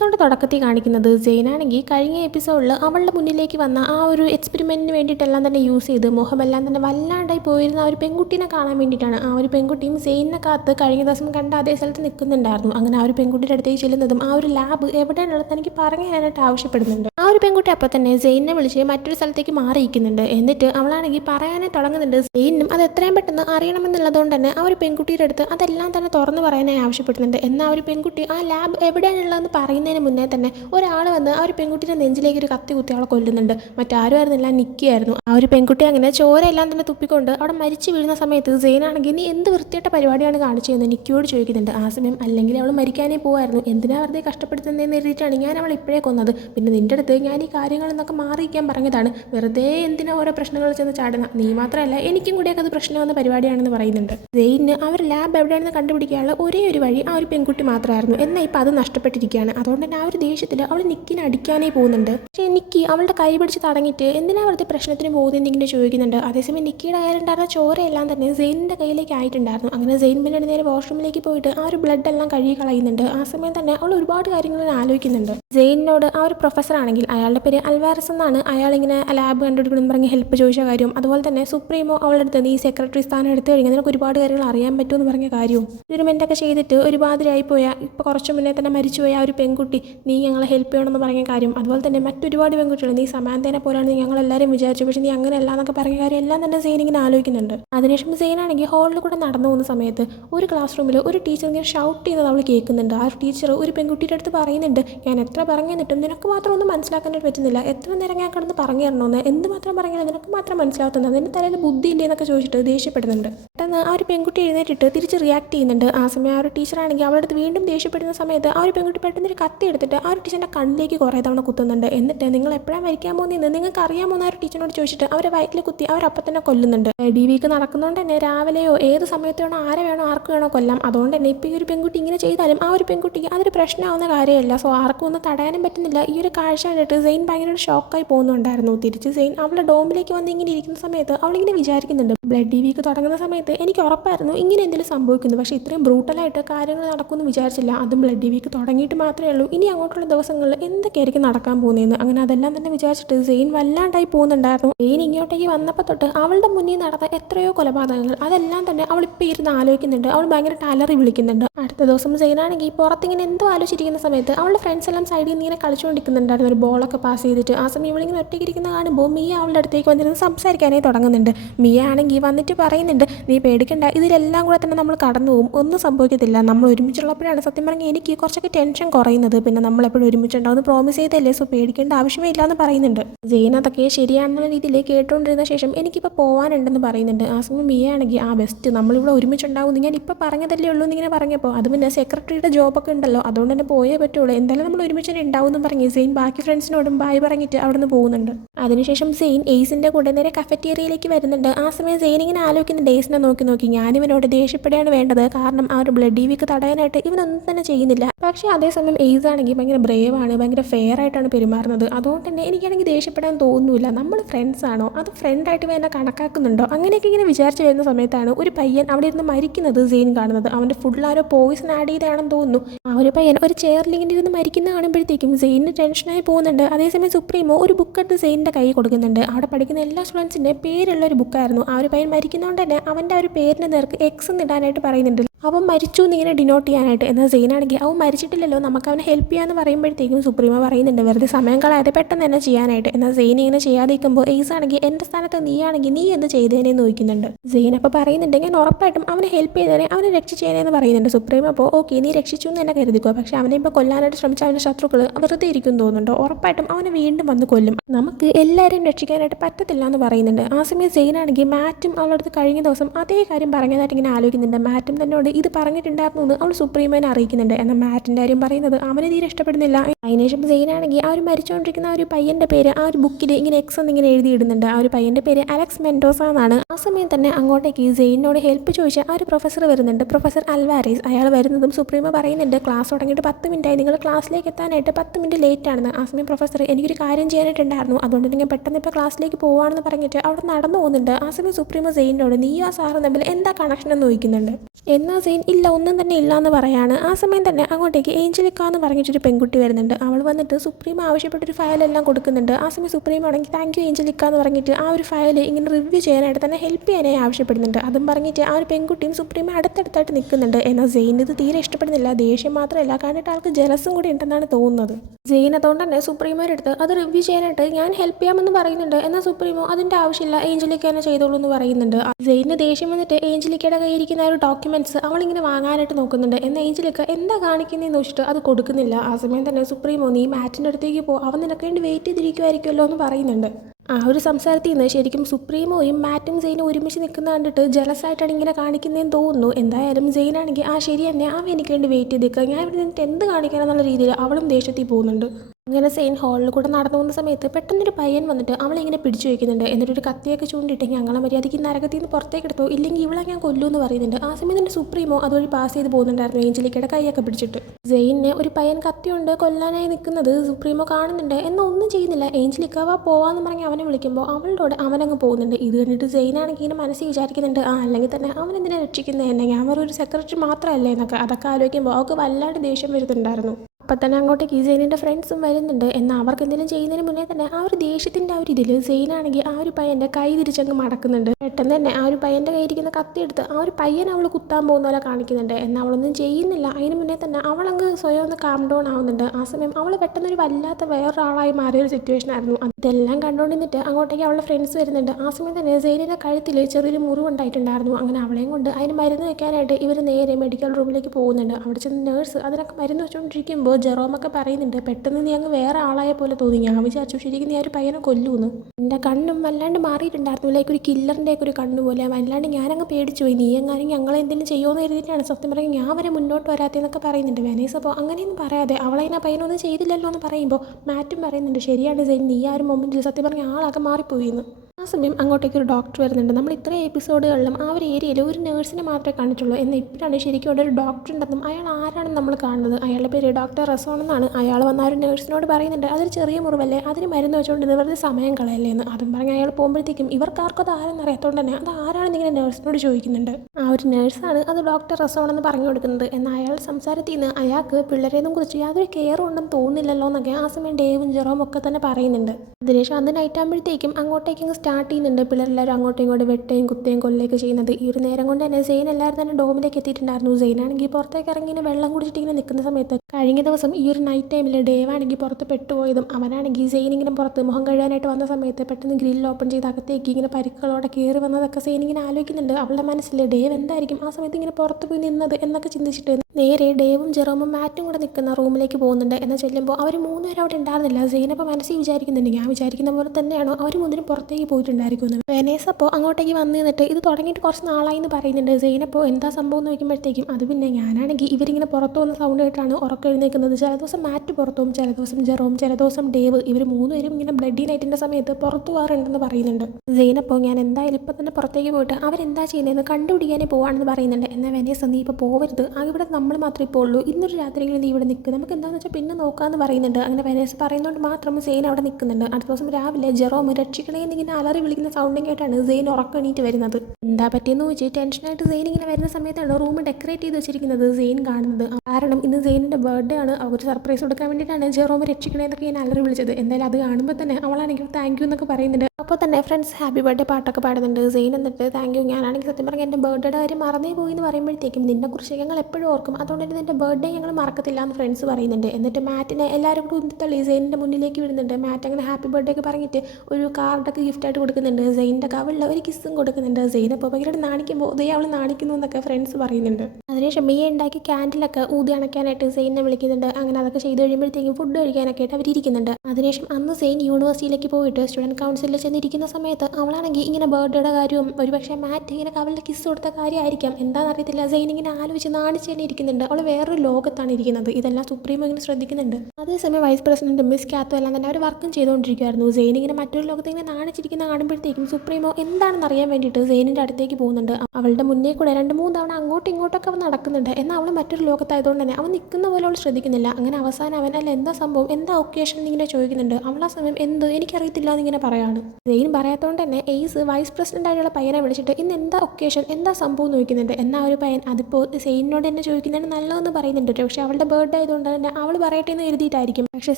Episode തുടക്കത്തിൽ കാണിക്കുന്നത് സെയിനാണെങ്കിൽ കഴിഞ്ഞ എപ്പിസോഡിൽ അവളുടെ മുന്നിലേക്ക് വന്ന ആ ഒരു എക്സ്പെരിമെൻറ്റിന് വേണ്ടിയിട്ടെല്ലാം തന്നെ യൂസ് ചെയ്ത് മുഖമെല്ലാം തന്നെ വല്ലാണ്ടായി പോയിരുന്ന ആ ഒരു പെൺകുട്ടീനെ കാണാൻ വേണ്ടിയിട്ടാണ്. ആ ഒരു പെൺകുട്ടിയും സെയിനിനെ കാത്ത് കഴിഞ്ഞ ദിവസം കണ്ട അതേ സ്ഥലത്ത് നിൽക്കുന്നുണ്ടായിരുന്നു. അങ്ങനെ ആ ഒരു പെൺകുട്ടിയുടെ അടുത്തേക്ക് ചെല്ലുന്നതും ആ ഒരു ലാബ് എവിടെയാണുള്ളത് എനിക്ക് പറഞ്ഞു തരാനായിട്ട് ആവശ്യപ്പെടുന്നുണ്ട്. ആ ഒരു പെൺകുട്ടി അപ്പോൾ തന്നെ സെയിനെ വിളിച്ച് മറ്റൊരു സ്ഥലത്തേക്ക് മാറിയിരിക്കുന്നുണ്ട്. എന്നിട്ട് അവളാണെങ്കിൽ പറയാനായി തുടങ്ങുന്നുണ്ട്. സെയിനും അത് എത്രയും പെട്ടെന്ന് അറിയണമെന്നുള്ളതുകൊണ്ട് തന്നെ ആ ഒരു പെൺകുട്ടിയുടെ അടുത്ത് അതെല്ലാം തന്നെ തുറന്നു പറയാനായി ആവശ്യപ്പെടുന്നുണ്ട്. എന്നാൽ ആ ഒരു പെൺകുട്ടി ആ ലാബ് എവിടെയാണുള്ളതെന്ന് പറയുന്നതിന് മുന്നേ തന്നെ ഒരാൾ വന്ന് ആ ഒരു പെൺകുട്ടിയുടെ നെഞ്ചിലേക്ക് ഒരു കത്തി കുത്തി അവളെ കൊല്ലുന്നുണ്ട്. മറ്റാരും ആയിരുന്നില്ല, നിക്കിയായിരുന്നു. ആ ഒരു പെൺകുട്ടി അങ്ങനെ ചോരയെല്ലാം തന്നെ തുപ്പിക്കൊണ്ട് അവിടെ മരിച്ചു വീഴുന്ന സമയത്ത് സെയിനാണെങ്കിൽ നീ എന്ത് വൃത്തിയായിട്ട പരിപാടിയാണ് കാണിച്ചതെന്ന് നിക്കിയോട് ചോദിക്കുന്നുണ്ട്. ആ സമയം അല്ലെങ്കിൽ അവൾ മരിക്കാനേ പോവായിരുന്നു, എന്തിനാ വെറുതെ കഷ്ടപ്പെടുത്തുന്നതെന്ന് എഴുതിയിട്ടാണ് ഞാൻ അവൾ ഇപ്പോഴേ കൊന്നത്. പിന്നെ നിന്റെ അടുത്ത് ഞാൻ ഈ കാര്യങ്ങളിൽ നിന്നൊക്കെ മാറിയിരിക്കാൻ പറഞ്ഞതാണ്, വെറുതെ എന്തിനാ ഓരോ പ്രശ്നങ്ങൾ ചെന്ന് ചാടുന്ന, നീ മാത്രമല്ല എനിക്കും കൂടിയൊക്കെ അത് പ്രശ്നമാകുന്ന പരിപാടിയാണെന്ന് പറയുന്നുണ്ട്. സെയിന് അവർ ലാബ് എവിടെയാണെന്ന് കണ്ടുപിടിക്കാനുള്ള ഒരേ ഒരു വഴി ആ ഒരു പെൺകുട്ടി മാത്രമായിരുന്നു. എന്നാൽ ഇപ്പം അത് നഷ്ടപ്പെട്ടിരിക്കുകയാണ്. അതുകൊണ്ട് തന്നെ ആ ഒരു ദേഷ്യത്തിൽ അവൾ നിക്കിനെ അടിക്കാനേ പോകുന്നുണ്ട്. പക്ഷേ നിക്കി അവളുടെ കൈ പിടിച്ച് തടങ്ങിയിട്ട് എന്തിനാ വെറുതെ പ്രശ്നത്തിന് പോകുന്നതെന്ന് ഇങ്ങനെ ചോദിക്കുന്നുണ്ട്. അതേസമയം നിക്കിയുടെ കയ്യിലുണ്ടായിരുന്ന ചോരയെല്ലാം തന്നെ സെയിനിൻ്റെ കയ്യിലേക്ക് ആയിട്ടുണ്ടായിരുന്നു. അങ്ങനെ സെയിൻ പിന്നീട് നേരെ വാഷ്റൂമിലേക്ക് പോയിട്ട് ആ ഒരു ബ്ലഡ് എല്ലാം കഴുകി കളയുന്നുണ്ട്. ആ സമയം തന്നെ അവൾ ഒരുപാട് കാര്യങ്ങൾ ആലോചിക്കുന്നുണ്ട്. സെയിനോട് ആ ഒരു പ്രൊഫസർ ആണെങ്കിൽ അയാളുടെ പേര് അൽവാരസ് എന്നാണ്, അയാളിങ്ങനെ ലാബ് കണ്ടുപിടിക്കണം പറഞ്ഞ് ഹെൽപ്പ് ചോദിച്ച കാര്യവും അതുപോലെ തന്നെ സുപ്രീമോ അവളുടെ അടുത്ത് നീ സെക്രട്ടറി സ്ഥാനം എടുത്തു കഴിഞ്ഞാൽ നിനക്ക് ഒരുപാട് കാര്യങ്ങൾ അറിയാൻ പറ്റുമെന്ന് പറഞ്ഞ കാര്യവും എക്സ്പെരിമെൻ്റൊക്കെ ചെയ്തിട്ട് ഒരുപാതിരായി പോയ ഇപ്പോൾ കുറച്ച് മുന്നേ തന്നെ മരിച്ചുപോയ ആ ഒരു പെൺകുട്ടി നീ ഞങ്ങളെ ഹെൽപ്പ് ചെയ്യണമെന്ന് പറഞ്ഞ കാര്യം, അതുപോലെ തന്നെ മറ്റൊരുപാട് പെൺകുട്ടികൾ നീ സമാന്തേനെ പോലെയാണ് ഞങ്ങളെല്ലാവരും വിചാരിച്ചു, പക്ഷേ നീ അങ്ങനെ അല്ല എന്നൊക്കെ പറഞ്ഞ കാര്യം എല്ലാം തന്നെ സെയിൻ ഇങ്ങനെ ആലോചിക്കുന്നുണ്ട്. അതിനുശേഷം സെയിനാണെങ്കിൽ ഹോളിൽ കൂടെ നടന്നു പോകുന്ന സമയത്ത് ഒരു ക്ലാസ് റൂമിൽ ഒരു ടീച്ചർ ഇങ്ങനെ ഷൗട്ട് ചെയ്യുന്നത് അവൾ കേൾക്കുന്നുണ്ട്. ആ ടീച്ചർ ഒരു പെൺകുട്ടിയുടെ അടുത്ത് പറയുന്നുണ്ട്, ഞാൻ എത്ര പറഞ്ഞു തന്നിട്ടും നിനക്ക് മാത്രം ഒന്നും മനസ്സിലാക്കാനായിട്ട് പറ്റുന്നില്ല, എത്ര നേരം ഞാൻ കിടന്ന് പറഞ്ഞു തരണമെന്ന്, എന്ത് മാത്രം പറഞ്ഞാൽ നിനക്ക് മാത്രം മനസ്സിലാക്കുന്നത്, അതിൻ്റെ തലയിൽ ബുദ്ധി ഇല്ലേ എന്നൊക്കെ ചോദിച്ചിട്ട് ദേഷ്യപ്പെടുന്നുണ്ട്. പെട്ടെന്ന് ആ ഒരു പെൺകുട്ടി എഴുന്നേറ്റിട്ട് തിരിച്ച് റിയാക്ട് ചെയ്യുന്നുണ്ട്. ആ സമയം ആ ഒരു ടീച്ചറാണെങ്കിൽ അവളുടെ അടുത്ത് വീണ്ടും ദേഷ്യപ്പെടുന്ന സമയത്ത് ആ ഒരു പെൺകുട്ടി പെട്ടെന്ന് ഒരു കത്തി എടുത്തിട്ട് ആ ഒരു ടീച്ചറിൻ്റെ കണ്ണിലേക്ക് കുറേ തവണ കുത്തുന്നുണ്ട്. എന്നിട്ട് നിങ്ങൾ എപ്പോഴാണ് മരിക്കാൻ പോകുന്നതെന്ന് നിങ്ങൾക്ക് അറിയാമോ എന്ന് ആ ഒരു ടീച്ചറിനോട് ചോദിച്ചിട്ട് അവരെ വയറ്റിൽ കുത്തി അവരപ്പം തന്നെ കൊല്ലുന്നുണ്ട്. DVക്ക് നടക്കുന്നതുകൊണ്ട് തന്നെ രാവിലെയോ ഏത് സമയത്ത് വേണോ ആരെ വേണോ ആർക്ക് വേണോ കൊല്ലാം. അതുകൊണ്ട് തന്നെ ഇപ്പോൾ ഈ ഒരു പെൺകുട്ടി ഇങ്ങനെ ചെയ്താലും ആ ഒരു പെൺകുട്ടിക്ക് അതൊരു പ്രശ്നമാവുന്ന കാര്യമല്ല. സോ ആർക്കും ഒന്നും തടയാനും പറ്റുന്നില്ല. ഈ ഒരു കാഴ്ച കണ്ടിട്ട് സെയിൻ ഭയങ്കര ഷോക്കായി പോകുന്നുണ്ടായിരുന്നു. തിരിച്ച് സെയിൻ അവളുടെ ഡോമിലേക്ക് വന്ന് ഇങ്ങനെ ഇരിക്കുന്ന സമയത്ത് അവളിങ്ങനെ വിചാരിക്കുന്നുണ്ട്, ബ്ലഡ് DVക്ക് തുടങ്ങുന്ന സമയത്ത് എനിക്ക് ഉറപ്പായിരുന്നു ഇങ്ങനെ എന്തെങ്കിലും സംഭവിക്കുന്നു, പക്ഷേ ഇത്രയും ബ്രൂട്ടലായിട്ട് കാര്യങ്ങൾ നടക്കുമെന്ന് വിചാരിച്ചില്ല. അതും ബ്ലഡ് DVക്ക് തുടങ്ങിയിട്ട് മാത്രമേ ഉള്ളൂ, ഇനി അങ്ങോട്ടുള്ള ദിവസങ്ങളിൽ എന്തൊക്കെയായിരിക്കും നടക്കാൻ പോകുന്നതെന്ന്. അങ്ങനെ അതെല്ലാം തന്നെ വിചാരിച്ചിട്ട് സെയിൻ വല്ലാണ്ടായി പോകുന്നുണ്ടായിരുന്നു. സെയിൻ ഇങ്ങോട്ടേക്ക് വന്നപ്പോൾ തൊട്ട് അവളുടെ മുന്നിൽ നടന്ന എത്രയോ കൊലപാതകങ്ങൾ അതെല്ലാം തന്നെ അവൾ ഇപ്പോൾ ഇരുന്ന് ആലോചിക്കുന്നുണ്ട്. അവൾ ഭയങ്കര അലറി വിളിക്കുന്നുണ്ട്. അടുത്ത ദിവസം സെയിനാണെങ്കിൽ പുറത്തിങ്ങനെ എന്തോ ആലോചിച്ചിരിക്കുന്ന സമയത്ത് അവളുടെ ഫ്രണ്ട്സ് എല്ലാം സൈഡിൽ നിന്ന് ഇങ്ങനെ കളിച്ചുകൊണ്ടിരിക്കുന്നുണ്ടായിരുന്നു, ഒരു ബോളൊക്കെ പാസ് ചെയ്തിട്ട്. ആ സമയം ഇവളിങ്ങനെ ഒറ്റയ്ക്ക് ഇരിക്കുന്ന കാണുമ്പോൾ മിയ അവളുടെ അടുത്തേക്ക് വന്നിരുന്ന് സംസാരിക്കാനായി തുടങ്ങുന്നുണ്ട്. മിയ ആണെങ്കിൽ വന്നിട്ട് പറയുന്നുണ്ട്, നീ പേടിക്കണ്ട, ഇതിലെല്ലാം കൂടെ തന്നെ നമ്മൾ കടന്നു പോകും, ഒന്നും സംഭവിക്കത്തില്ല, നമ്മൾ ഒരുമിച്ചുള്ളപ്പോഴാണ് സത്യം പറഞ്ഞാൽ എനിക്ക് കുറച്ചൊക്കെ ടെൻഷൻ കുറയുന്നത്, പിന്നെ നമ്മളെപ്പോഴും ഒരുമിച്ചുണ്ടാവുമെന്ന് പ്രോമിസ് ചെയ്തല്ലേ, സോ പേടിക്കേണ്ട ആവശ്യമേ ഇല്ല എന്ന് പറയുന്നുണ്ട്. ജെയിൻ അതൊക്കെ ശരിയാണെന്ന രീതിയിൽ കേട്ടുകൊണ്ടിരുന്ന ശേഷം എനിക്കിപ്പോൾ പോകാനുണ്ടെന്ന് പറയുന്നുണ്ട്. ആ സമയം മിയ ആണെങ്കിൽ ആ ബെസ്റ്റ്, നമ്മളിവിടെ ഒരുമിച്ചുണ്ടാവും, ഞാൻ ഇപ്പോൾ പറഞ്ഞതല്ലേ ഉള്ളൂ എന്നിങ്ങനെ പറഞ്ഞപ്പോൾ അത് പിന്നെ സെക്രട്ടറിയുടെ ജോബൊക്കെ ഉണ്ടല്ലോ, അതുകൊണ്ട് തന്നെ പോയേ പറ്റുള്ളൂ, എന്തായാലും നമ്മൾ ഒരുമിച്ച് തന്നെ ഉണ്ടാവും എന്ന് പറഞ്ഞ് സെയിൻ ബാക്കി ഫ്രണ്ട്സിനോടും ബായ് പറഞ്ഞിട്ട് അവിടെ നിന്ന് പോകുന്നുണ്ട്. അതിനുശേഷം സെയിൻ എയ്സിൻ്റെ കൂടെ നേരെ കഫറ്റേറിയയിലേക്ക് വരുന്നുണ്ട്. ആ സമയം സെയിൻ ഇങ്ങനെ ആലോചിക്കുന്നുണ്ട്, എയ്സിനെ നോക്കി ഞാനിവനോട് ദേഷ്യപ്പെടുകയാണ് വേണ്ടത്, കാരണം ആ ഒരു ബ്ലഡ് DVക്ക് തടയാനായിട്ട് ഇവനൊന്നും തന്നെ ചെയ്യുന്നില്ല. പക്ഷേ അതേസമയം എയ്സ് ആണെങ്കിൽ ഭയങ്കര ബ്രേവാണ്, ഭയങ്കര ഫെയർ ആയിട്ടാണ് പെരുമാറുന്നത്. അതുകൊണ്ട് തന്നെ എനിക്കാണെങ്കിൽ ദേഷ്യപ്പെടാൻ തോന്നുന്നില്ല. നമ്മൾ ഫ്രണ്ട്സ് ആണോ അത് ഫ്രണ്ടായിട്ട് എന്നെ കണക്കാക്കുന്നുണ്ടോ അങ്ങനെയൊക്കെ ഇങ്ങനെ വിചാരിച്ച് വരുന്ന സമയത്താണ് ഒരു പയ്യൻ അവിടെ ഇരുന്ന് മരിക്കുന്നത് സെയിൻ കാണുന്നത്. അവൻ്റെ ഫുഡിൽ ആരോ പോയിസൺ ആഡ് ചെയ്താണെന്ന് തോന്നുന്നു. ആ ഒരു പയ്യൻ ഒരു ചെയറിൽ ഇങ്ങനെ ഇരുന്ന് മരിക്കുന്ന കാണുമ്പോഴത്തേക്കും സെയിന് ടെൻഷനായി പോകുന്നുണ്ട്. അതേസമയം സുപ്രീമോ ഒരു ബുക്ക് എടുത്ത് സെയിൻ്റെ കൈ കൊടുക്കുന്നുണ്ട്. അവിടെ പഠിക്കുന്ന എല്ലാ സ്റ്റുഡൻസിൻ്റെ പേരുള്ള ഒരു ബുക്കായിരുന്നു. ആ ഒരു പയ്യൻ മരിക്കുന്നതുകൊണ്ട് തന്നെ അവൻ്റെ ആ ഒരു പേരിൻ്റെ നേർക്ക് എക്സ് ഇടാനായിട്ട് പറയുന്നുണ്ട്, അവൻ മരിച്ചു എന്നിങ്ങനെ ഡിനോട്ട് ചെയ്യാനായിട്ട്. എന്നാൽ സെയിനാണെങ്കിൽ അവൻ മരിച്ചിട്ടില്ലല്ലോ, നമുക്ക് അവനെ ഹെൽപ്പ് ചെയ്യാമെന്ന് പറയുമ്പോഴത്തേക്കും സുപ്രീമ പറയുന്നുണ്ട്, വെറുതെ സമയം കളയാതെ പെട്ടെന്ന് തന്നെ ചെയ്യാനായിട്ട്. എന്നാൽ സെയിൻ ഇങ്ങനെ ചെയ്യാതിരിക്കുമ്പോൾ എയ്സ് ആണെങ്കിൽ എൻ്റെ സ്ഥാനത്ത് നീയാണെങ്കിൽ നീ എന്ത് ചെയ്തേനെന്ന് ചോദിക്കുന്നുണ്ട്. സെയിൻ അപ്പോൾ പറയുന്നുണ്ട്, ഞാൻ ഉറപ്പായിട്ടും അവനെ ഹെൽപ്പ് ചെയ്തേനെ, അവനെ രക്ഷിച്ചേനെന്ന് പറയുന്നുണ്ട്. സുപ്രീമ അപ്പോൾ ഓക്കെ നീ രക്ഷിച്ചു എന്ന് തന്നെ കരുതിക്കോ, പക്ഷേ അവനെ ഇപ്പോൾ കൊല്ലാനായിട്ട് ശ്രമിച്ച അവൻ്റെ ശത്രുക്കൾ വെറുതെ ഇരിക്കും തോന്നുന്നുണ്ടോ, ഉറപ്പായിട്ടും അവനെ വീണ്ടും വന്ന് കൊല്ലും, നമുക്ക് എല്ലാവരെയും രക്ഷിക്കാനായിട്ട് പറ്റത്തില്ല എന്ന് പറയുന്നുണ്ട്. ആ സമയം സെയിനാണെങ്കിൽ മാറ്റും അവളുടെ അടുത്ത് കഴിഞ്ഞ ദിവസം അതേ കാര്യം പറഞ്ഞതായിട്ട് ഇങ്ങനെ ആലോചിക്കുന്നുണ്ട്. മാറ്റും തന്നോട് ഇത് പറഞ്ഞിട്ടുണ്ടായിരുന്നു എന്ന് അവൾ സുപ്രീമേനെ അറിയിക്കുന്നുണ്ട്. എന്നാൽ മാറ്റിൻ്റെ കാര്യം പറയുന്നത് അവനെ തീരെ ഇഷ്ടപ്പെടുന്നില്ല. അതിനുശേഷം സെയിനാണെങ്കിൽ ആ ഒരു മരിച്ചുകൊണ്ടിരിക്കുന്ന ആ ഒരു പയ്യൻ്റെ പേര് ആ ഒരു ബുക്കിൽ ഇങ്ങനെ എക്സ് എന്നിങ്ങനെ എഴുതിയിടുന്നുണ്ട്. ആ ഒരു പയ്യൻ്റെ പേര് അലക്സ് മെൻഡോസ എന്നാണ്. ആ സമയം തന്നെ അങ്ങോട്ടേക്ക് സെയിനോട് ഹെൽപ്പ് ചോദിച്ച ആ ഒരു പ്രൊഫസർ വരുന്നുണ്ട്, പ്രൊഫസർ അൽവാരേസ്. അയാൾ വരുന്നതും സുപ്രീമ പറയുന്നുണ്ട്, ക്ലാസ് തുടങ്ങിയിട്ട് 10 മിനിറ്റായി, നിങ്ങൾ ക്ലാസ്സിലേക്ക് എത്താനായിട്ട് 10 മിനിറ്റ് ലേറ്റ് ആണെന്ന്. ആ സമയം പ്രൊഫസർ എനിക്കൊരു കാര്യം ചെയ്യാനായിട്ടുണ്ടായിരുന്നു, അതുകൊണ്ട് ഞാൻ പെട്ടെന്ന് ഇപ്പോൾ ക്ലാസ്സിലേക്ക് പോവാണെന്ന് പറഞ്ഞിട്ട് അവിടെ നടന്നു പോകുന്നുണ്ട്. ആ സമയം സുപ്രീമ സെയിനോട് നീ ആ സാറും തമ്മിൽ എന്താ കണക്ഷൻ എന്ന് ചോദിക്കുന്നുണ്ട്. എന്നാൽ സെയിൻ ഇല്ല ഒന്നും തന്നെ ഇല്ല എന്ന് പറയാണ്. ആ സമയം തന്നെ അങ്ങോട്ടേക്ക് ഏഞ്ചലിക്ക എന്ന് പറഞ്ഞിട്ടൊരു പെൺകുട്ടി വരുന്നുണ്ട്. അവൾ വന്നിട്ട് സുപ്രീം ആവശ്യപ്പെട്ടൊരു ഫയലെല്ലാം കൊടുക്കുന്നുണ്ട്. ആ സമയം സുപ്രീം ആണെങ്കിൽ താങ്ക് യു ഏഞ്ചലിക്ക എന്ന് പറഞ്ഞിട്ട് ആ ഒരു ഫയൽ ഇങ്ങനെ റിവ്യൂ ചെയ്യാനായിട്ട് തന്നെ ഹെൽപ്പ് ചെയ്യാനായി ആവശ്യപ്പെടുന്നുണ്ട്. അതും പറഞ്ഞിട്ട് ആ ഒരു പെൺകുട്ടിയും സുപ്രീമെ അടുത്തടുത്തായിട്ട് നിൽക്കുന്നുണ്ട്. എന്നാൽ സെയിൻ ഇത് തീരെ ഇഷ്ടപ്പെടുന്നില്ല. ദേഷ്യം മാത്രമല്ല, കണ്ടിട്ട് ആൾക്ക് ജലസും കൂടി ഉണ്ടെന്നാണ് തോന്നുന്നത്. സെയിൻ അതുകൊണ്ട് തന്നെ സുപ്രീമോയുടെ അടുത്ത് അത് റിവ്യൂ ചെയ്യാനായിട്ട് ഞാൻ ഹെൽപ്പ് ചെയ്യാമെന്ന് പറയുന്നുണ്ട്. എന്നാൽ സുപ്രീമോ അതിൻ്റെ ആവശ്യമില്ല, ഏഞ്ചലിക്ക തന്നെ ചെയ്തോളൂ എന്ന് പറയുന്നുണ്ട്. സെയിന് ദേഷ്യം വന്നിട്ട് ഏഞ്ചലിക്കയുടെ കയ്യിരിക്കുന്ന ഒരു ഡോക്യുമെന്റ്സ് അവളിങ്ങനെ വാങ്ങാനായിട്ട് നോക്കുന്നുണ്ട്. എന്നാൽ ഏഞ്ചലിക്ക എന്താ കാണിക്കുന്നതെന്ന് വെച്ചിട്ട് അത് കൊടുക്കുന്നില്ല. ആ സമയം തന്നെ സുപ്രീമോ നീ മാറ്റിൻ്റെ അടുത്തേക്ക് പോ, അവൻ നിനക്ക് വേണ്ടി വെയിറ്റ് ചെയ്തിരിക്കുമായിരിക്കുമല്ലോ എന്ന് പറയുന്നുണ്ട്. ആ ഒരു സംസാരത്തിൽ നിന്ന് ശരിക്കും സുപ്രീമോയും മാറ്റും സെയിനും ഒരുമിച്ച് നിൽക്കുന്ന കണ്ടിട്ട് ജലസായിട്ടാണ് ഇങ്ങനെ കാണിക്കുന്നതെന്ന് തോന്നുന്നു. എന്തായാലും സെയിനാണെങ്കിൽ ആ ശരി തന്നെ അവൻ എനിക്ക് വേണ്ടി വെയിറ്റ് ചെയ്തേക്കുക, ഞാൻ ഇവിടെ നിന്നിട്ട് എന്ത് കാണിക്കാനെന്നുള്ള രീതിയിൽ അവളും ദേഷ്യത്തിൽ പോകുന്നുണ്ട്. അങ്ങനെ സെയിൻ ഹാളിൽ കൂടെ നടന്നു പോകുന്ന സമയത്ത് പെട്ടെന്നൊരു പയ്യൻ വന്നിട്ട് അവളിങ്ങനെ പിടിച്ചു വയ്ക്കുന്നുണ്ട്. എന്നിട്ടൊരു കത്തിയൊക്കെ ചൂണ്ടിയിട്ട് ഞങ്ങളെ മര്യാദയ്ക്ക് നരകത്തിൽ നിന്ന് പുറത്തേക്ക് എടുത്തോ, ഇല്ലെങ്കിൽ ഇവളെ ഞാൻ കൊല്ലൂ എന്ന് പറയുന്നുണ്ട്. ആ സമയം തന്നെ സുപ്രീമോ അതുവഴി പാസ് ചെയ്ത് പോകുന്നുണ്ടായിരുന്നു ഏഞ്ചലിക്കയുടെ കൈയൊക്കെ പിടിച്ചിട്ട്. സെയിനെ ഒരു പയ്യൻ കത്തിയുണ്ട് കൊല്ലാനായി നിൽക്കുന്നത് സുപ്രീമോ കാണുന്നുണ്ട്. എന്നാൽ ഒന്നും ചെയ്യുന്നില്ല. ഏഞ്ചലിക്ക വാ പോവാന്ന് പറഞ്ഞ് അവനെ വിളിക്കുമ്പോൾ അവളോട് അവനങ്ങ് പോകുന്നുണ്ട്. ഇത് കണ്ടിട്ട് സെയിനാണെങ്കിൽ ഇങ്ങനെ മനസ്സിൽ വിചാരിക്കുന്നുണ്ട്, അല്ലെങ്കിൽ തന്നെ അവൻ എന്തിനാ രക്ഷിക്കുന്നത് എന്നെ, ഞാൻ ഒരു സെക്രട്ടറി മാത്രമല്ലേ എന്നൊക്കെ. അതൊക്കെ ആലോചിക്കുമ്പോൾ അവൾക്ക് വല്ലാണ്ട് ദേഷ്യം വരുന്നുണ്ടായിരുന്നു. അപ്പം തന്നെ അങ്ങോട്ടേക്ക് സെയിനിൻ്റെ ഫ്രണ്ട്സും വരുന്നുണ്ട്. എന്നാൽ അവർക്ക് എന്തെങ്കിലും ചെയ്യുന്നതിന് മുന്നേ തന്നെ ആ ഒരു ദേഷ്യത്തിൻ്റെ ആ ഒരു ഇതിൽ സെയിനാണെങ്കിൽ ആ ഒരു പയ്യൻ്റെ കൈ തിരിച്ചങ്ങ് മടക്കുന്നുണ്ട്. പെട്ടെന്ന് തന്നെ ആ ഒരു പയ്യൻ്റെ കയ്യിരിക്കുന്ന കത്തിയെടുത്ത് ആ ഒരു പയ്യൻ അവൾ കുത്താൻ പോകുന്ന പോലെ കാണിക്കുന്നുണ്ട്. എന്നാൽ അവളൊന്നും ചെയ്യുന്നില്ല. അതിന് മുന്നേ തന്നെ അവളങ്ങ് സ്വയം ഒന്ന് കാം ഡൗൺ ആവുന്നുണ്ട്. ആ സമയം അവൾ പെട്ടെന്നൊരു വല്ലാത്ത വേറൊരാളായി മാറിയൊരു സിറ്റുവേഷൻ ആയിരുന്നു. ഇതെല്ലാം കണ്ടുകൊണ്ടിരുന്നിട്ട് അങ്ങോട്ടേക്ക് അവളുടെ ഫ്രണ്ട്സ് വരുന്നുണ്ട്. ആ സമയം തന്നെ സെയിനിൻ്റെ കഴുത്തിൽ ചെറിയൊരു മുറിവുണ്ടായിട്ടുണ്ടായിരുന്നു. അങ്ങനെ അവളെയും കൊണ്ട് അതിന് മരുന്ന് വെക്കാനായിട്ട് ഇവർ നേരെ മെഡിക്കൽ റൂമിലേക്ക് പോകുന്നുണ്ട്. അവിടെ ചെന്ന് നേഴ്സ് അതിനൊക്കെ മരുന്ന് വെച്ചുകൊണ്ടിരിക്കുമ്പോൾ ജെറോമൊക്കെ പറയുന്നുണ്ട്, പെട്ടെന്ന് നീ അങ്ങ് വേറെ ആളായ പോലെ തോന്നി, ഞാൻ വിചാരിച്ചു ശരിക്കും നീ ആ ഒരു പയ്യനെ കൊല്ലൂന്ന്. എൻ്റെ കണ്ണും വല്ലാണ്ട് മാറിയിട്ടുണ്ടായിരുന്നു, ലൈക്ക് ഒരു കില്ലറിൻ്റെ ഒക്കെ ഒരു കണ്ണു പോലെ. വല്ലാണ്ട് ഞാനങ്ങ് പേടിച്ചു പോയി, നീ എങ്ങാനും ഞങ്ങളെ എന്തെങ്കിലും ചെയ്യുമെന്ന് കരുതിയിട്ടാണ് സത്യം പറയും ഞാൻ വരെ മുന്നോട്ട് വരാത്തതെന്നൊക്കെ പറയുന്നുണ്ട്. വെനീസ് അപ്പോൾ അങ്ങനെയൊന്നും പറയാതെ അവളതിനെ പയ്യനൊന്നും ചെയ്തില്ലല്ലോ എന്ന് പറയുമ്പോൾ മാറ്റും പറയുന്നുണ്ട്, ശരിയാണ് സെയിൻ നീ ആ ഒരു മൊമെൻറ്റിൽ സത്യം പറഞ്ഞ ആളാകെ മാറിപ്പോയിന്ന്. ആ സമയം അങ്ങോട്ടേക്ക് ഒരു ഡോക്ടർ വരുന്നുണ്ട്. നമ്മൾ ഇത്രയും എപ്പിസോഡുകളിലും ആ ഒരു ഏരിയയിൽ ഒരു നേഴ്സിനെ മാത്രമേ കണ്ടിട്ടുള്ളൂ. എന്നാൽ ഇപ്പോഴാണ് ശരിക്കും അവിടെ ഒരു ഡോക്ടർ ഉണ്ടെന്നും അയാൾ ആരാണെന്ന് നമ്മൾ കാണുന്നത്. അയാളുടെ പേര് ഡോക്ടർ റസോൺ എന്നാണ്. അയാൾ വന്ന ആ ഒരു നേഴ്സിനോട് പറയുന്നുണ്ട്, അതൊരു ചെറിയ മുറിവല്ലേ, അതിന് മരുന്ന് വെച്ചുകൊണ്ട് വെറുതെ സമയം കളയല്ലേ എന്ന്. അതും പറഞ്ഞ് അയാൾ പോകുമ്പോഴത്തേക്കും ഇവർക്കാർക്കും അത് ആരെന്ന് അറിയാത്തതുകൊണ്ട് തന്നെ അത് ആരാണെന്ന് ഇങ്ങനെ നേഴ്സിനോട് ചോദിക്കുന്നുണ്ട്. ആ ഒരു നേഴ്സാണ് അത് ഡോക്ടർ റസോൺ എന്ന് പറഞ്ഞു കൊടുക്കുന്നത്. എന്നാൽ അയാൾ സംസാരത്തിൽ നിന്ന് അയാൾക്ക് പിള്ളേരെയൊന്നും കുറിച്ച് യാതൊരു കെയറും ഉണ്ടെന്ന് തോന്നുന്നില്ലല്ലോ എന്നൊക്കെ ആ സമയം ഡേവും ജെറോം ഒക്കെ തന്നെ പറയുന്നുണ്ട്. അതിനുശേഷം അന്ന് നൈറ്റ് ആകുമ്പോഴത്തേക്കും അങ്ങോട്ടേക്ക് സ്റ്റാർട്ട് ചെയ്യുന്നുണ്ട്. പിള്ളേരെല്ലാവരും അങ്ങോട്ടും ഇങ്ങോട്ടും വെട്ടുകയും കുത്തുകയും കൊല്ലുകയൊക്കെ ചെയ്യുന്നത്. ഈ ഒരു നേരം കൊണ്ട് തന്നെ സെയിൻ എല്ലാവരും തന്നെ ഡോമിലേക്ക് എത്തിയിട്ടുണ്ടായിരുന്നു. സെയിനാണെങ്കിൽ പുറത്തേക്ക് ഇറങ്ങി ഇങ്ങനെ വെള്ളം കുടിച്ചിട്ട് ഇങ്ങനെ നിൽക്കുന്ന സമയത്ത് കഴിഞ്ഞ ദിവസം ഈ ഒരു നൈറ്റ് ടൈമിൽ ഡേവാണെങ്കിൽ പുറത്ത് പെട്ടുപോയതും അവനാണെങ്കിൽ സെയിൻ ഇങ്ങനെ പുറത്ത് മുഖം കഴുകാനായിട്ട് വന്ന സമയത്ത് പെട്ടെന്ന് ഗ്രില്ല് ഓപ്പൺ ചെയ്ത് അകത്തേക്ക് ഇങ്ങനെ പരിക്കുകളോടെ കയറി വന്നതൊക്കെ സെയിൻ ഇങ്ങനെ ആലോചിക്കുന്നുണ്ട്. അവളുടെ മനസ്സിൽ ഡേവ് എന്തായിരിക്കും ആ സമയത്ത് ഇങ്ങനെ പുറത്ത് പോയി നിന്നത് എന്നൊക്കെ ചിന്തിച്ചിട്ട് നേരെ ഡേവും ജെറോമും മാറ്റും കൂടെ നിൽക്കുന്ന റൂമിലേക്ക് പോകുന്നുണ്ട്. എന്ന് ചെല്ലുമ്പോൾ അവർ മൂന്നുപേരും അവിടെ ഉണ്ടായിരുന്നില്ല. സെയിനപ്പോൾ മനസ്സിൽ വിചാരിക്കുന്നുണ്ട്, ഞാൻ വിചാരിക്കുന്ന പോലെ തന്നെയാണോ അവർ മുന്നിലും പുറത്തേക്ക് പോയിട്ടുണ്ടായിരിക്കുന്നത്. വെനേസ് അപ്പോൾ അങ്ങോട്ടേക്ക് വന്ന് നിന്നിട്ട് ഇത് തുടങ്ങിയിട്ട് കുറച്ച് നാളായി എന്ന് പറയുന്നുണ്ട്. സെയിനപ്പോൾ എന്താ സംഭവം എന്ന് ചോദിക്കുമ്പോഴത്തേക്കും അത് പിന്നെ ഞാനാണെങ്കിൽ ഇവരിങ്ങനെ പുറത്തു പോകുന്ന സൗണ്ട് കേട്ടാണ് ഉറക്കം എഴുന്നേൽക്കുന്നത്. ചില ദിവസം മാറ്റ് പുറത്തു പോകും, ചില ദിവസം ജെറോം, ചില ദിവസം ഡേവ്. ഇവർ മൂന്നുപേരും ഇങ്ങനെ ബ്ലഡി നൈറ്റിൻ്റെ സമയത്ത് പുറത്തു പോകാറുണ്ടെന്ന് പറയുന്നുണ്ട്. സെയിനപ്പോൾ ഞാൻ എന്തായാലും ഇപ്പം തന്നെ പുറത്തേക്ക് പോയിട്ട് അവരെന്താ ചെയ്യുന്നതെന്ന് കണ്ടുപിടിക്കാനേ പോവാണെന്ന് പറയുന്നുണ്ട്. എന്നാൽ വെനേസ് നീ ഇപ്പോൾ പോകരുത്, ഇവിടെ നമ്മൾ മാത്രമേ ഇപ്പോൾ ഉള്ളൂ, ഇന്നൊരു രാത്രിയെങ്കിലും നീ ഇവിടെ നിൽക്കുക, നമുക്ക് എന്താണെന്ന് വെച്ചാൽ പിന്നെ നോക്കാമെന്ന് പറയുന്നുണ്ട്. അങ്ങനെ വെനേസ് പറയുന്നതുകൊണ്ട് മാത്രം സെയിൻ അവിടെ നിൽക്കുന്നുണ്ട്. അടുത്ത ദിവസം രാവിലെ ജെറോം രക്ഷിക്കണേ എന്നിങ്ങനെ അലറി വിളിക്കുന്ന സൗണ്ടിങ് ആയിട്ടാണ് സെയിൻ ഉറക്കണീറ്റ് വരുന്നത്. എന്താ പറ്റിയെന്ന് ചോദിച്ച് ടെൻഷനായിട്ട് സെയിൻ ഇങ്ങനെ വരുന്ന സമയത്താണ് റൂം ഡെക്കറേറ്റ് ചെയ്ത് വെച്ചിരിക്കുന്നത് സെയിൻ കാണുന്നത്. കാരണം ഇന്ന് സെയിനിൻ്റെ ബർത്ത്ഡേ ആണ്, അവർക്ക് സർപ്രൈസ് കൊടുക്കാൻ വേണ്ടിയിട്ടാണ് ജെറോം രക്ഷിക്കണേ എന്നൊക്കെ ഞാൻ അലറി വിളിച്ചത്. എന്തായാലും അത് കാണുമ്പോൾ തന്നെ അവളാണെങ്കിൽ താങ്ക് യു എന്നൊക്കെ പറയുന്നുണ്ട്. അപ്പോൾ തന്നെ ഫ്രണ്ട്സ് ഹാപ്പി ബർത്ത്ഡേ പാട്ടൊക്കെ പാടുന്നുണ്ട്. സെയിൻ എന്നിട്ട് താങ്ക് യു, ഞാനാണെങ്കിൽ സത്യം പറഞ്ഞാൽ എൻ്റെ ബർത്ത്ഡേയുടെ കാര്യം മറന്നേ പോയി എന്ന് പറയുമ്പോഴത്തേക്കും നിന്നെക്കുറിച്ച് ഞങ്ങൾ എപ്പോഴും ഓർക്കും, അതുകൊണ്ട് തന്നെ നിൻ്റെ ബർത്ത്ഡേ ഞങ്ങൾ മറക്കത്തില്ല എന്ന് ഫ്രണ്ട്സ് പറയുന്നുണ്ട്. എന്നിട്ട് മാറ്റിനെ എല്ലാവരും കൂടി ഉന്തിത്തള്ളി സെയിനിൻ്റെ മുന്നിലേക്ക് വിടുന്നുണ്ട്. മാറ്റ് അങ്ങനെ ഹാപ്പി ബർത്ത്ഡേ ഒക്കെ പറഞ്ഞിട്ട് ഒരു കാർഡൊക്കെ ഗിഫ്റ്റായിട്ട് കൊടുക്കുന്നുണ്ട്. സെയിൻ്റെ കവളിൽ ഒരു കിസ്സും കൊടുക്കുന്നുണ്ട്. സെയിൻ അപ്പോൾ ഭയങ്കര നാണിക്കുമ്പോൾ ഉദയ അവൾ നാണിക്കുന്നു എന്നൊക്കെ ഫ്രണ്ട്സ് പറയുന്നുണ്ട്. അതിനുശേഷം മിയ ഉണ്ടാക്കി ക്യാൻഡിലൊക്കെ ഊതി അണയ്ക്കാനായിട്ട് സെയിനെ വിളിക്കുന്നുണ്ട്. അങ്ങനെ അതൊക്കെ ചെയ്ത് കഴിയുമ്പോഴത്തേക്കും ഫുഡ് കഴിക്കാനൊക്കെ ആയിട്ട് അവരിയ്ക്കുന്നുണ്ട്. അതിനുശേഷം അന്ന് സെയിൻ യൂണിവേഴ്സിറ്റിയിലേക്ക് പോയിട്ട് സ്റ്റുഡൻറ്റ് കൗൺസിലിൽ ചെന്നിരിക്കുന്ന സമയത്ത് അവളാണെങ്കിൽ ഇങ്ങനെ ബർത്ത്ഡേയുടെ കാര്യവും ഒരുപക്ഷെ മാറ്റ് ഇങ്ങനെ കവളിൽ കിസ് കൊടുത്ത കാര്യമായിരിക്കാം, എന്താണെന്നറിയത്തില്ല. സെയിൻ ഇങ്ങനെ ആലോചിച്ച് നാണിച്ച് തന്നെ ഇരിക്കുന്നുണ്ട്. അവൾ വേറൊരു ലോകത്താണ് ഇരിക്കുന്നത്. ഇതെല്ലാം സുപ്രീമോ ഇങ്ങനെ ശ്രദ്ധിക്കുന്നുണ്ട്. അതേസമയം വൈസ് പ്രസിഡന്റ് മിസ് കാത്തോ എല്ലാം തന്നെ അവർ വർക്കും ചെയ്തുകൊണ്ടിരിക്കുകയായിരുന്നു. സെയിൻ ഇങ്ങനെ മറ്റൊരു ലോകത്ത് ഇങ്ങനെ നാണിച്ചിരിക്കുന്ന കാണുമ്പോഴത്തേക്കും സുപ്രീമോ എന്താണെന്ന് അറിയാൻ വേണ്ടിയിട്ട് സെയിനിൻ്റെ അടുത്തേക്ക് പോകുന്നുണ്ട്. അവളുടെ മുന്നേ കൂടെ 2-3 തവണ അങ്ങോട്ടും ഇങ്ങോട്ടൊക്കെ അവൻ നടക്കുന്നുണ്ട്. എന്നാൽ അവൾ മറ്റൊരു ലോകത്തായതുകൊണ്ട് തന്നെ അവൻ നിൽക്കുന്ന പോലെ അവൾ ശ്രദ്ധിക്കുന്നില്ല. അങ്ങനെ അവസാനം അവൻ അല്ല എന്താ സംഭവം, എന്താ ഒക്കേഷൻ എന്നിങ്ങനെ ചോദിക്കുന്നുണ്ട്. അവൾ ആ സമയം എന്ത് എനിക്കറിയത്തില്ല എന്നിങ്ങനെ പറയാണ്. സെയിൻ പറയാത്തതുകൊണ്ട് തന്നെ എയ്സ് വൈസ് പ്രസിഡന്റ് ആയിട്ടുള്ള പയ്യനെ വിളിച്ചിട്ട് ഇന്ന് എന്താ ഒക്കേഷൻ, എന്താ സംഭവം എന്ന് ചോദിക്കുന്നുണ്ട്. എന്നാൽ ഒരു പയ്യൻ അതിപ്പോൾ സെയിനോട് തന്നെ ചോദിക്കുന്നതിന് നല്ലതെന്ന് പറയുന്നുണ്ട്. പക്ഷേ അവളുടെ ബർത്ത്ഡേ ആയതുകൊണ്ട് തന്നെ അവൾ പറയട്ടെ എന്ന് എഴുതിയിട്ടായിരിക്കും. പക്ഷേ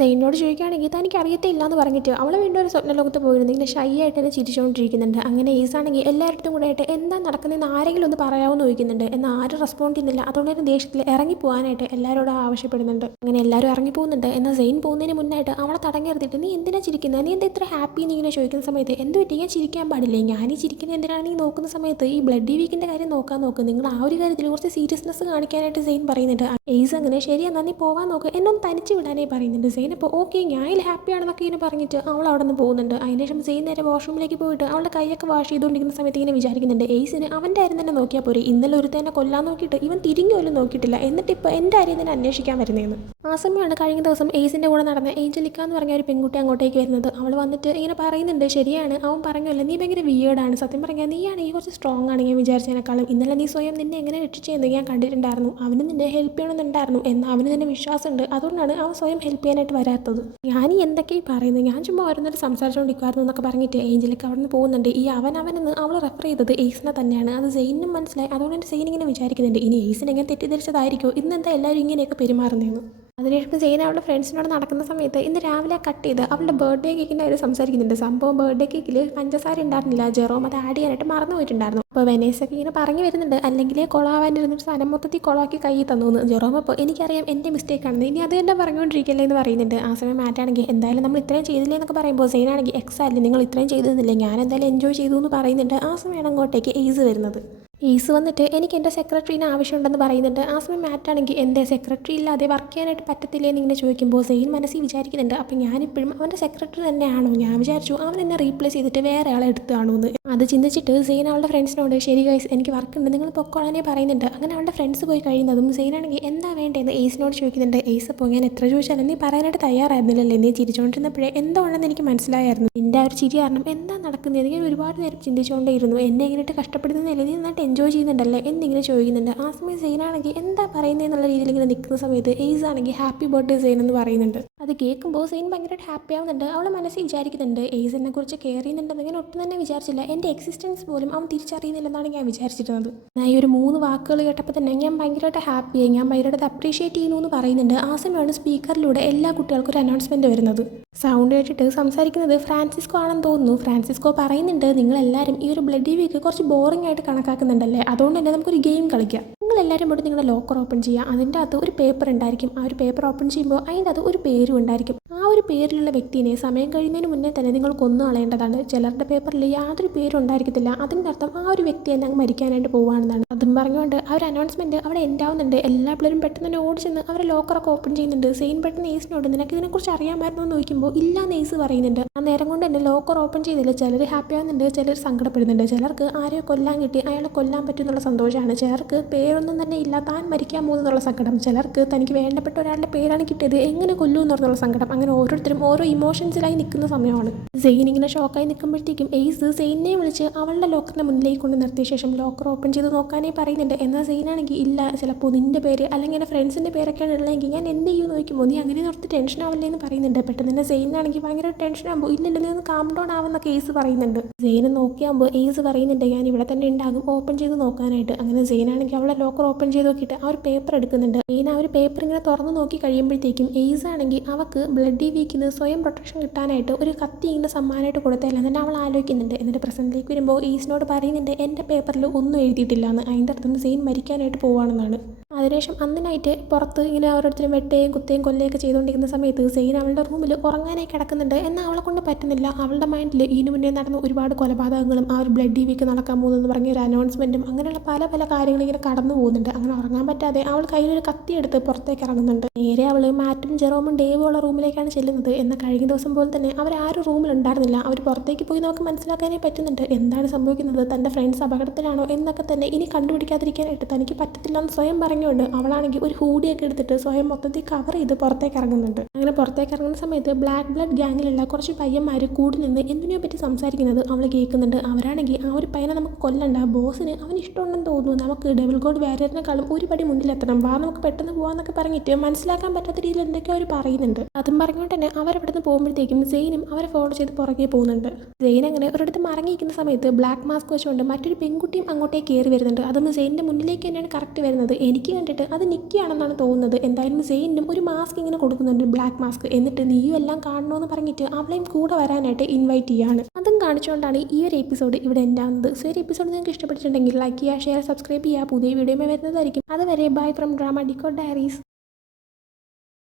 സെയിനോട് ചോദിക്കുകയാണെങ്കിൽ തനിക്ക് അറിയത്തില്ല എന്ന് പറഞ്ഞിട്ട് അവൾ വീണ്ടും ഒരു സ്വപ്നലോകത്ത് പോയിരുന്നു. ഇങ്ങനെ ഷൈ ആയിട്ട് തന്നെ ചിരിച്ചുകൊണ്ടിരിക്കുന്നുണ്ട്. അങ്ങനെ എയ്സ് ആണെങ്കിൽ എല്ലായിടത്തും കൂടെ ആയിട്ട് എന്താ നടക്കുന്നതെന്ന് ആരെങ്കിലും ഒന്ന് പറയാമെന്ന് ചോദിക്കുന്നുണ്ട്. എന്നാൽ ആരും റെസ്പോണ്ട് ചെയ്യുന്നില്ല. അതുകൊണ്ട് തന്നെ ദേഷ്യത്തിൽ ഇറങ്ങി പോകാനായിട്ട് എല്ലാവരോടും ആവശ്യപ്പെടുന്നുണ്ട്. അങ്ങനെ എല്ലാവരും ഇറങ്ങി പോകുന്നുണ്ട്. എന്നാൽ സെയിൻ പോകുന്നതിന് മുന്നായിട്ട് അവളെ തടഞ്ഞു നിർത്തിയിട്ട് നീ എന്തിനാ ചിരിക്കുന്നത്, നീ എന്താ ഇത്ര ഹാപ്പി എന്ന് ഇങ്ങനെ ചോദിക്കുന്ന സമയത്ത് എന്ത് പറ്റി, ഞാൻ ചിരിക്കാൻ പാടില്ലേ, ഞാൻ ഈ ചിരിക്കുന്നത് എന്തിനാണ് നീ നോക്കുന്ന സമയത്ത് ഈ ബ്ലഡി വീക്കിൻ്റെ കാര്യം നോക്കാൻ നോക്ക്, നിങ്ങൾ ആ ഒരു കാര്യത്തിൽ കുറച്ച് സീരിയസ്നെസ് കാണിക്കാനായിട്ട് സെയിൻ പറയുന്നുണ്ട്. എയ്സ് അങ്ങനെ ശരിയാ നീ പോകാൻ നോക്ക്, എന്നൊന്ന് തനിച്ച് വിടാനേ പറയുന്നുണ്ട്. സെയിൻ അപ്പോൾ ഓക്കെ ഞാൻ ഹാപ്പി ആണെന്നൊക്കെ ഇങ്ങനെ പറഞ്ഞിട്ട് അവൾ അവിടെ നിന്ന് പോകുന്നുണ്ട്. അതിനുശേഷം സെയിൻ നേരെ വാഷ്റൂമിലേക്ക് പോയിട്ട് അവളുടെ കൈയൊക്കെ വാഷ് ചെയ്തുകൊണ്ടിരിക്കുന്ന സമയത്ത് ഇങ്ങനെ വിചാരിക്കുന്നുണ്ട് എയ്സിന് അവൻ്റെ ആരും തന്നെ നോക്കിയാൽ പോരെ, ഇന്നലെ ഒരു തന്നെ കൊല്ലാൻ നോക്കിയിട്ട് ഇവൻ തിരിഞ്ഞു പോലും നോക്കിയിട്ടില്ല, എന്നിട്ട് ഇപ്പോൾ എൻ്റെ ആര്യം തന്നെ അന്വേഷിക്കാൻ വരുന്നതെന്ന്. ആ സമയമാണ് കഴിഞ്ഞ ദിവസം എയ്സിൻ്റെ കൂടെ നടന്ന ഏഞ്ചലിക്ക എന്ന് പറഞ്ഞ ഒരു പെൺകുട്ടി അങ്ങോട്ടേക്ക് വരുന്നത്. അവൾ വന്നിട്ട് ഇങ്ങനെ പറയുന്നുണ്ട് ശരിയാണ് അവൻ പറഞ്ഞല്ലോ നീ ഭയങ്കര വിയേർഡാണ്, സത്യം പറഞ്ഞാൽ നീയാണെങ്കിൽ കുറച്ച് സ്ട്രോങ് ആണ് ഞാൻ വിചാരിച്ചതിനേക്കാളും, ഇന്നലെ നീ സ്വയം നിന്നെ എങ്ങനെ രക്ഷിച്ചതെന്ന് ഞാൻ കണ്ടിട്ടുണ്ടായിരുന്നു, അവന് നിന്നെ ഹെൽപ്പ് ചെയ്യണമെന്നുണ്ടായിരുന്നു, എന്നാൽ അവന് നിന്നെ വിശ്വാസമുണ്ട്, അതുകൊണ്ടാണ് അവൻ സ്വയം ഹെൽപ്പ് ചെയ്യാനായിട്ട് വരാത്തത്. ഞാൻ എന്തൊക്കെയായി പറയുന്നത്, ഞാൻ ചുമ്മാ ഓരോന്നൊരു സംസാരിച്ചുകൊണ്ടിരിക്കുമായിരുന്നു എന്നൊക്കെ പറഞ്ഞിട്ട് ഏഞ്ചലിക്ക അവിടെ നിന്ന് പോകുന്നുണ്ട്. ഈ അവനെന്ന് അവൾ റെഫർ ചെയ്തത് എയ്സിനെ തന്നെയാണ്. അത് സെയിനും മനസ്സിലായി. അതുകൊണ്ട് തന്നെ സെയിൻ ഇങ്ങനെ വിചാരിക്കുന്നുണ്ട് ഇനി എയ്സിനെ എങ്ങനെ തെറ്റിദ്ധരിച്ചതായിരിക്കും ഇന്നെന്താ എല്ലാവരും ഇങ്ങനെയൊക്കെ പെരുമാറുന്നതെന്ന്. അതിനുശേഷം സെയിൻ അവളുടെ ഫ്രണ്ട്സിനോട് നടക്കുന്ന സമയത്ത് ഇന്ന് രാവിലെ കട്ട് ചെയ്ത് അവളുടെ ബർത്ത്ഡേ കേക്കിൻ്റെ അവർ സംസാരിക്കുന്നുണ്ട്. സംഭവം ബർത്ത്ഡേ കേക്കിൽ പഞ്ചസാര ഉണ്ടായിരുന്നില്ല, ജെറോം അത് ആഡ് ചെയ്യാനായിട്ട് മറന്നു പോയിട്ടുണ്ടായിരുന്നു. അപ്പോൾ വെനേസൊക്കെ ഇങ്ങനെ പറഞ്ഞു വരുന്നുണ്ട് അല്ലെങ്കിൽ കൊളാവാനിരുന്നൊരു സാധനം മൊത്തത്തിൽ കൊളാക്കി കൈ തന്നു ജെറോം. അപ്പോൾ എനിക്കറിയാം എൻ്റെ മിസ്റ്റേക്കാണെന്ന്, ഇനി അത് തന്നെ പറഞ്ഞുകൊണ്ടിരിക്കല്ലേ എന്ന് പറയുന്നുണ്ട്. ആ സമയം മാറ്റാണെങ്കിൽ എന്തായാലും നമ്മൾ ഇത്രയും ചെയ്തില്ലേ എന്നൊക്കെ പറയുമ്പോൾ സെയിൻ ആണെങ്കിൽ എക്സാക്ട്ലി നിങ്ങൾ ഇത്രയും ചെയ്തിരുന്നില്ലേ, ഞാൻ എന്തായാലും എൻജോയ് ചെയ്തു എന്ന് പറയുന്നുണ്ട്. ആ സമയമാണ് അങ്ങോട്ടേക്ക് എയ്സ് വരുന്നത്. ഈസ് വന്നിട്ട് എനിക്ക് എൻ്റെ സെക്രട്ടറീനെ ആവശ്യമുണ്ടെന്ന് പറയുന്നുണ്ട്. ആ സമയം മാറ്റാണെങ്കിൽ എൻ്റെ സെക്രട്ടറി ഇല്ലാതെ വർക്ക് ചെയ്യാനായിട്ട് പറ്റത്തില്ലേ എന്നിങ്ങനെ ചോദിക്കുമ്പോൾ സെയിൻ മനസ്സിൽ വിചാരിക്കുന്നുണ്ട് അപ്പോൾ ഞാനിപ്പോഴും അവൻ്റെ സെക്രട്ടറി തന്നെയാണോ, ഞാൻ വിചാരിച്ചു അവൻ എന്നെ റീപ്ലേസ് ചെയ്തിട്ട് വേറെ ആളെ എടുത്താണോ എന്ന്. അത് ചിന്തിച്ചിട്ട് സെയിൻ അവളുടെ ഫ്രണ്ട്സിനോട് ശരി ഗൈസ് എനിക്ക് വർക്ക് ഉണ്ട് നിങ്ങൾ പൊക്കോളാനേ പറയുന്നുണ്ട്. അങ്ങനെ അവളുടെ ഫ്രണ്ട്സ് പോയി കഴിയുന്നതും സെയിൻ ആണെങ്കിൽ എന്താ വേണ്ടതെന്ന് എയ്സിനോട് ചോദിക്കുന്നുണ്ട്. എയ്സ് അപ്പോൾ ഞാൻ എത്ര ചോദിച്ചാലും നീ പറയാനായിട്ട് തയ്യാറായിരുന്നില്ലല്ലേ, നീ ചിരിച്ചുകൊണ്ടിരുന്നപ്പോഴേ എന്തോ ഉണ്ടെന്ന് എനിക്ക് മനസ്സിലായിരുന്നു, എൻ്റെ ആ ഒരു ചിരി കാരണം എന്താ നടക്കുന്നത്, ഞാൻ ഒരുപാട് നേരം ചിന്തിച്ചുകൊണ്ടേയിരുന്നു, എന്നെ എങ്ങനെയിട്ട് കഷ്ടപ്പെടുന്നതല്ലേ, നീ നന്നായിട്ട് എൻജോയ് ചെയ്യുന്നുണ്ടല്ലേ എന്നിങ്ങനെ ചോദിക്കുന്നുണ്ട്. ആ സമയം സെയിനാണെങ്കിൽ എന്താ പറയുന്നതെന്നുള്ള രീതിയിൽ ഇങ്ങനെ നിൽക്കുന്ന സമയത്ത് എയ്സ് ആണെങ്കിൽ ഹാപ്പി ബർത്ത്ഡേ സെയിൻ എന്ന് പറയുന്നുണ്ട്. അത് കേൾക്കുമ്പോൾ സെയിൻ ഭയങ്കരമായിട്ട് ഹാപ്പി ആവുന്നുണ്ട്. അവൾ മനസ്സിൽ വിചാരിക്കുന്നുണ്ട് എയ്സ് എന്നെ കുറിച്ച് കെയർ ചെയ്യുന്നുണ്ടെന്ന് ഞാൻ ഒട്ടും തന്നെ വിചാരിച്ചില്ല, എൻ്റെ എക്സിസ്റ്റൻസ് പോലും അവൻ തിരിച്ചറിയുന്നില്ലെന്നാണ് ഞാൻ വിചാരിച്ചിരുന്നത്. ഞാൻ ഈ ഒരു 3 വാക്കുകൾ കേട്ടപ്പോൾ തന്നെ ഞാൻ ഭയങ്കരമായിട്ട് ഹാപ്പിയായി, ഞാൻ ഭയങ്കരമായിട്ട് അപ്രീഷിയേറ്റ് ചെയ്യുന്നു എന്ന് പറയുന്നുണ്ട്. ആ സമയമാണ് സ്പീക്കറിലൂടെ എല്ലാ കുട്ടികൾക്കും ഒരു അനൗൺസ്മെൻറ്റ് വരുന്നത്. സൗണ്ട് കേട്ടിട്ട് സംസാരിക്കുന്നത് ഫ്രാൻസിസ്കോ ആണെന്ന് തോന്നുന്നു. ഫ്രാൻസിസ്കോ പറയുന്നുണ്ട് നിങ്ങളെല്ലാവരും ഈ ഒരു ബ്ലഡി വീക്ക് കുറച്ച് ബോറിംഗ് ആയിട്ട് കണക്കാക്കുന്നുണ്ടല്ലേ, അതുകൊണ്ട് തന്നെ നമുക്കൊരു ഗെയിം കളിക്കാം. നിങ്ങളെല്ലാവരും പോയിട്ട് നിങ്ങളുടെ ലോക്കർ ഓപ്പൺ ചെയ്യുക, അതിൻ്റെ അകത്ത് ഒരു പേപ്പർ ഉണ്ടായിരിക്കും. ആ ഒരു പേപ്പർ ഓപ്പൺ ചെയ്യുമ്പോൾ അതിൻ്റെ അത് ഒരു പേരും ഉണ്ടായിരിക്കും. ആ ഒരു പേരിലുള്ള വ്യക്തിനെ സമയം കഴിയുന്നതിന് മുന്നേ തന്നെ നിങ്ങൾ കൊന്നു കളയേണ്ടതാണ്. ചിലരുടെ പേപ്പറിൽ യാതൊരു പേരും ഉണ്ടായിരിക്കത്തില്ല, അതിൻ്റെ അർത്ഥം ആ ഒരു വ്യക്തി തന്നെ അങ്ങ് മരിക്കാനായിട്ട് പോകുകയാണെന്നാണ്. അതും പറഞ്ഞുകൊണ്ട് ആ ഒരു അനൗൺസ്മെൻറ്റ് അവിടെ എൻഡ് ആവുന്നുണ്ട്. എല്ലാ പിള്ളേരും പെട്ടെന്ന് തന്നെ ഓടിച്ചെന്ന് അവരെ ലോക്കറൊക്കെ ഓപ്പൺ ചെയ്യുന്നുണ്ട്. സെയിൻ പെട്ടെന്ന് എയ്സിനോട് നിനക്ക് ഇതിനെക്കുറിച്ച് അറിയാമായിരുന്നു എന്ന് ചോദിക്കുമ്പോൾ ഇല്ല നെയ്സ് പറയുന്നുണ്ട്. ആ നേരം കൊണ്ട് തന്നെ ലോക്കർ ഓപ്പൺ ചെയ്തില്ല. ചിലർ ഹാപ്പി ആവുന്നുണ്ട്, ചിലർ സങ്കടപ്പെടുന്നുണ്ട്. ചിലർക്ക് ആരെയോ കൊല്ലാൻ കിട്ടി, അയാളെ കൊല്ലാൻ പറ്റുന്നുള്ള സന്തോഷമാണ്. ചിലർക്ക് പേരൊന്നും തന്നെ ഇല്ല, താൻ മരിക്കാൻ പോകുന്നുള്ള സങ്കടം. ചിലർക്ക് തനിക്ക് വേണ്ടപ്പെട്ട ഒരാളുടെ പേരാണ് കിട്ടിയത്, എങ്ങനെ കൊല്ലൂ എന്നുള്ള സങ്കടം. അങ്ങനെ ഓരോരുത്തരും ഓരോ ഇമോഷൻസിലായി നിൽക്കുന്ന സമയമാണ്. സെയിൻ ഇങ്ങനെ ഷോക്കായി നിൽക്കുമ്പോഴത്തേക്കും എയ്സ് സെയിനെ വിളിച്ച് അവളുടെ ലോക്കറിന്റെ മുന്നിലേക്ക് കൊണ്ട് നിർത്തിയ ശേഷം ലോക്കർ ഓപ്പൺ ചെയ്ത് നോക്കാനേ പറയുന്നുണ്ട്. എന്നാൽ സെയിനാണെങ്കിൽ ഇല്ല, ചിലപ്പോൾ നിന്റെ പേര് അല്ലെങ്കിൽ എൻ്റെ ഫ്രണ്ട്സിൻ്റെ പേരൊക്കെയാണ് ഉള്ളതെങ്കിൽ ഞാൻ എന്ത് ചെയ്യുമെന്ന് നോക്കുമ്പോൾ നീ അങ്ങനെ ഓർത്ത് ടെൻഷൻ ആവില്ലേ എന്ന് പറയുന്നുണ്ട്. പെട്ടെന്ന് തന്നെ സെയിനാണെങ്കിൽ ഭയങ്കര ടെൻഷൻ ആകുമ്പോൾ ഇല്ലല്ലോ നീ ഒന്ന് കാം ഡൗൺ ആവുന്നൊക്കെ എയ്സ് പറയുന്നുണ്ട്. സെയിനെ നോക്കിയാകുമ്പോൾ എയ്സ് പറയുന്നുണ്ട് ഞാൻ ഇവിടെ തന്നെ ഉണ്ടാകും ഓപ്പൺ ചെയ്ത് നോക്കാനായിട്ട്. അങ്ങനെ സെയിനാണെങ്കിൽ അവളെ ലോക്കർ ഓപ്പൺ ചെയ്ത് നോക്കിയിട്ട് ആ ഒരു പേപ്പർ എടുക്കുന്നുണ്ട്. സെയിൻ ആ ഒരു പേപ്പർ ഇങ്ങനെ തുറന്ന് നോക്കി കഴിയുമ്പോഴത്തേക്കും എയ്സ് ആണെങ്കിൽ അവൾക്ക് ബ്ലഡി വീക്കിന് സ്വയം പ്രൊട്ടക്ഷൻ കിട്ടാനായിട്ട് ഒരു കത്തി ഇങ്ങനെ സമ്മാനമായിട്ട് കൊടുത്തില്ല എന്നിട്ട് അവൾ ആലോചിക്കുന്നുണ്ട്. എന്നിട്ട് പ്രസന്റിലേക്ക് വരുമ്പോൾ എയ്സിനോട് പറയുന്നുണ്ട് എൻ്റെ പേപ്പറിൽ ഒന്നും എഴുതിയിട്ടില്ല എന്ന്. അതിൻ്റെ അർത്ഥം സെയിൻ മരിക്കാനായിട്ട് പോവുകയാണെന്നാണ്. അതിനുശേഷം അന്നിനായിട്ട് പുറത്ത് ഇങ്ങനെ ഓരോരുത്തരും വെട്ടുകയും കുത്തുകയും കൊല്ലുകയൊക്കെ ചെയ്തുകൊണ്ടിരിക്കുന്ന സമയത്ത് സെയിൻ അവളുടെ റൂമിൽ ഉറങ്ങാനായി കിടക്കുന്നുണ്ട്. എന്നാൽ അവളെ കൊണ്ട് പറ്റുന്നില്ല. അവളുടെ മൈൻഡിൽ ഇതിനു മുന്നേ നടന്ന ഒരുപാട് കൊലപാതകങ്ങളും ആ ഒരു ബ്ലഡി വീക്ക് നടക്കാൻ പോകുന്നതെന്ന് പറഞ്ഞ ഒരു അനൗൺസ്മെൻറ്റും അങ്ങനെയുള്ള പല പല കാര്യങ്ങൾ ഇങ്ങനെ കടന്നു പോകുന്നുണ്ട്. അങ്ങനെ ഉറങ്ങാൻ പറ്റാതെ അവൾ കയ്യിലൊരു കത്തി എടുത്ത് പുറത്തേക്ക് ഇറങ്ങുന്നുണ്ട്. നേരെ അവൾ മാറ്റും ജെറോമും ഡേവും ഉള്ള റൂമിലേക്കാണ് ചെല്ലുന്നത്. എന്നാൽ കഴിഞ്ഞ ദിവസം പോലെ തന്നെ അവർ ആരും റൂമിലുണ്ടായിരുന്നില്ല. അവർ പുറത്തേക്ക് പോയി നമുക്ക് മനസ്സിലാക്കാനേ പറ്റുന്നുണ്ട് എന്താണ് സംഭവിക്കുന്നത്, തൻ്റെ ഫ്രണ്ട്സ് അപകടത്തിലാണോ എന്നൊക്കെ തന്നെ ഇനി കണ്ടുപിടിക്കാതിരിക്കാനായിട്ട് തനിക്ക് പറ്റത്തില്ല എന്ന് സ്വയം പറഞ്ഞു സമയമുണ്ട് അവളാണെങ്കിൽ ഒരു ഹൂഡിയൊക്കെ എടുത്തിട്ട് സ്വയം മൊത്തത്തിൽ കവർ ചെയ്ത് പുറത്തേക്ക് ഇറങ്ങുന്നുണ്ട്. അങ്ങനെ പുറത്തേക്ക് ഇറങ്ങുന്ന സമയത്ത് ബ്ലാക്ക് ബ്ലഡ് ഗ്യാങ്ങിലുള്ള കുറച്ച് പയ്യന്മാർ കൂടി നിന്ന് എന്തിനെ പറ്റി സംസാരിക്കുന്നത് അവൾ കേൾക്കുന്നുണ്ട്. അവരാണെങ്കിൽ ആ ഒരു പയ്യനെ നമുക്ക് കൊല്ലണ്ട, ബോസിന് അവന് ഇഷ്ടമുണ്ടെന്ന് തോന്നുന്നു, നമുക്ക് ഡബിൾ ഗോഡ് വാരിയറിനെക്കാളും ഒരു പടി മുന്നിലെത്തണം, വാ നമുക്ക് പെട്ടെന്ന് പോകാമെന്നൊക്കെ പറഞ്ഞിട്ട് മനസ്സിലാക്കാൻ പറ്റാത്ത രീതിയിൽ എന്തൊക്കെയോ അവർ പറയുന്നുണ്ട്. അതും പറഞ്ഞുകൊണ്ട് തന്നെ അവരവിടെ നിന്ന് പോകുമ്പോഴത്തേക്കും സെയിനും അവരെ ഫോളോ ചെയ്ത് പുറകെ പോകുന്നുണ്ട്. സെയിൻ അങ്ങനെ ഒരിടത്ത് മറങ്ങിയിരിക്കുന്ന സമയത്ത് ബ്ലാക്ക് മാസ്ക് വെച്ചുകൊണ്ട് മറ്റൊരു പെൺകുട്ടിയും അങ്ങോട്ടേക്ക് കയറി വരുന്നുണ്ട്. അതും സെയിനിന്റെ മുന്നിലേക്ക് തന്നെയാണ് കറക്റ്റ് വരുന്നത്. എനിക്ക് കണ്ടിട്ട് അത് നിക്കിയാണെന്നാണ് തോന്നുന്നത്. എന്തായാലും സെയിനും ഒരു മാസ്ക് ഇങ്ങനെ കൊടുക്കുന്നുണ്ട്, ബ്ലാക്ക് മാസ്ക്. എന്നിട്ട് നീയും എല്ലാം കാണണമെന്ന് പറഞ്ഞിട്ട് അവളെയും കൂടെ വരാനായിട്ട് ഇൻവൈറ്റ് ചെയ്യാണ്. അതും കാണിച്ചുകൊണ്ടാണ് ഈ ഒരു എപ്പിസോഡ് ഇവിടെ ഉണ്ടാകുന്നത്. സോ ഈ എപ്പിസോഡ് നിങ്ങൾക്ക് ഇഷ്ടപ്പെട്ടിട്ടുണ്ടെങ്കിൽ ലൈക്ക് ചെയ്യുക, ഷെയർ, സബ്സ്ക്രൈബ് ചെയ്യുക. പുതിയ വീഡിയോ വരുന്നതായിരിക്കും. അതുവരെ ബൈ ഫ്രം ഡ്രാമ ഡിക്കോ ഡയറീസ്.